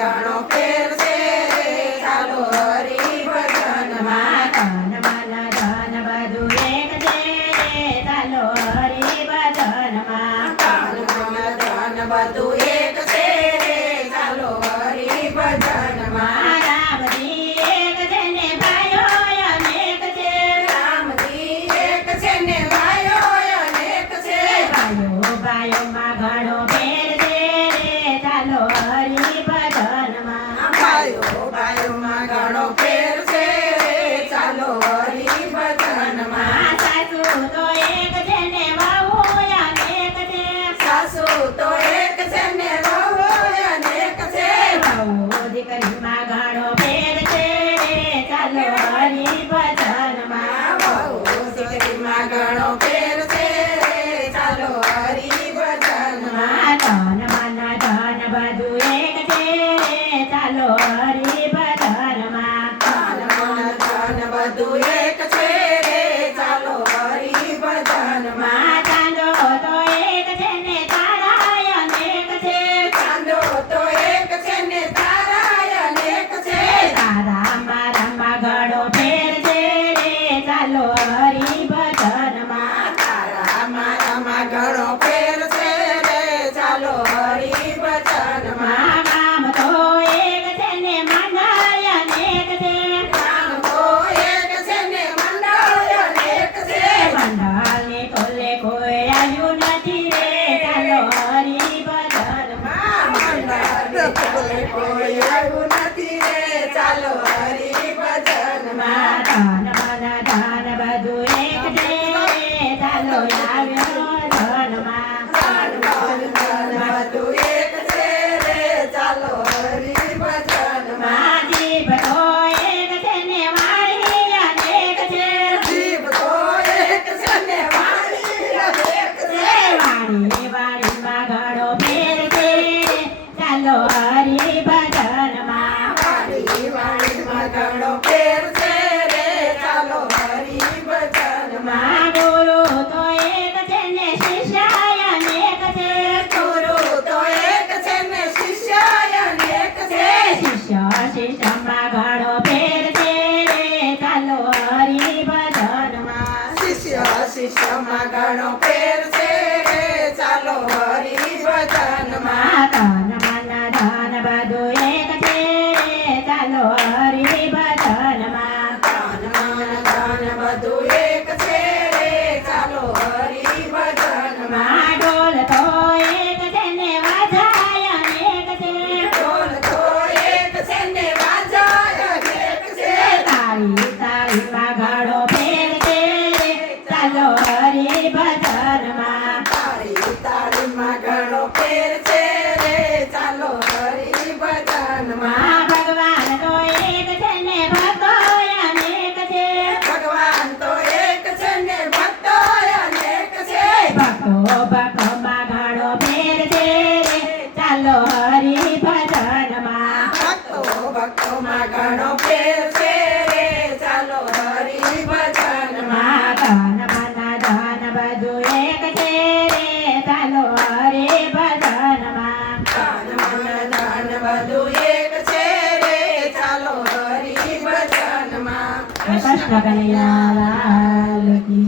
ઘણો ફેર છે રે ચાલો હરિ ભજનમાં તન મન ધન બધું એક છે રે ચાલો હરિ ભજનમાં તન મન ધન બધું એક છે રે ચાલો હરિ ભજનમાં રામજી એક છે ને ભાઈઓ અનેક છે રામજી એક છે ને ભાઈઓ અનેક છે ભાઈઓ ભાઈઓમાં ઘણો ફેર છે રે ચાલો હરિ ભજનમાં ભાઈઓ ભાઈઓમાં ઘણો ફેર છે રે ચાલો હરિ ભજનમાં સાસુ તો એક છે ને વહુ અનેક છે સાસુ તો એક છે ને વહુ અનેક છે વહુ દીકરીમાં ઘણો ફેર છે રે ચાલો હરિ ભજનમાં વહુ દીકરીમાં ઘણો ફેર છે રે ચાલો હરિ ભજનમાં ધન મન ધન બધું એક છે રે ચાલો હરિ ભજનમાં ધન મન ધન બધું એક છે રે ચાલો હરિ ભજનમાં ચાંદો તો એક છે ને તારા અનેક છે ચાંદો તો એક છે ને તારા અનેક છે તારા મારામાં ઘણો ફેર છે રે ચાલો હરિ ભજનમાં તારા મારામાં ઘણો ફેર છે રે ચાલો હરિ ભજનમાં ગામ તો એક છે ને મંડળ અનેક છે રામ તો એક છે ને મંડળ અનેક છે મંડળની તોલે કોઈ આવ્યું નથી રે ચાલો હરિ ભજનમાં મંડળ તોલે કોઈ આવ્યું નથી રે ચાલો હરિ ભજનમાં ધન મન ધન બધું એક છે રે ચાલો આવ્યો ધનમાં ધન મન ધન બધું એક છે રે ચાલો હરિ ભજનમાં જીભ તો એક છે ને વાણી અનેક છે જીવ તો એક છે ને વાણી અનેક છે વાણી વાણીમાં ઘણો ફેર છે ચાલો હરિ ભજનમાં વાણી વાણીમાં ઘણો ફેર છે રે ચાલો હરિ ભજનમાં ગુરુ તો એક છે ને શિષ્ય અનેક છે ગુરુ તો એક છે ને શિષ્ય અનેક છે શિષ્ય શિષ્યમાં ઘણો ફેર છે રે ચાલો હરિ ભજનમાં શિષ્ય શિષ્યમાં ઘણો ફેર છે રે ચાલો હરિ ભજનમાં ધન મન ધન બધું એક છે રે ચાલો હરિ ભજનમાં ધન મન ધન બધું એક છે રે ચાલો હરિ ભજનમાં ઢોલ તો એક છે ને વાજાય અનેક છે ઢોલ તો એક છે ને વાજા અનેક છે તાળી તાળીમાં ઘણો ફેર છે રે ચાલો હરિ ભજનમાં તાળી તાળીમાં ઘણો ફેર છે રે ચાલો હરિ ભજનમાં ભગવાન તો એક છે ને ભક્તો અનેક છે ભગવાન તો એક છે ને ભક્તો અનેક છે ભક્તો ભક્તોમાં ઘણો ફેર છે રે ચાલો હરિ ભજનમાં ભક્તો ભક્તોમાં ઘણો ફેર છે રે ચાલો હરિ ભજનમાં ધન મન ધન બધું એક છે રે ચાલો હરિ ભજનમાં ધન મન ધન બધું એક છે રે ચાલો હરિ ભજનમાં કૃષ્ણ કનૈયા લાલ કી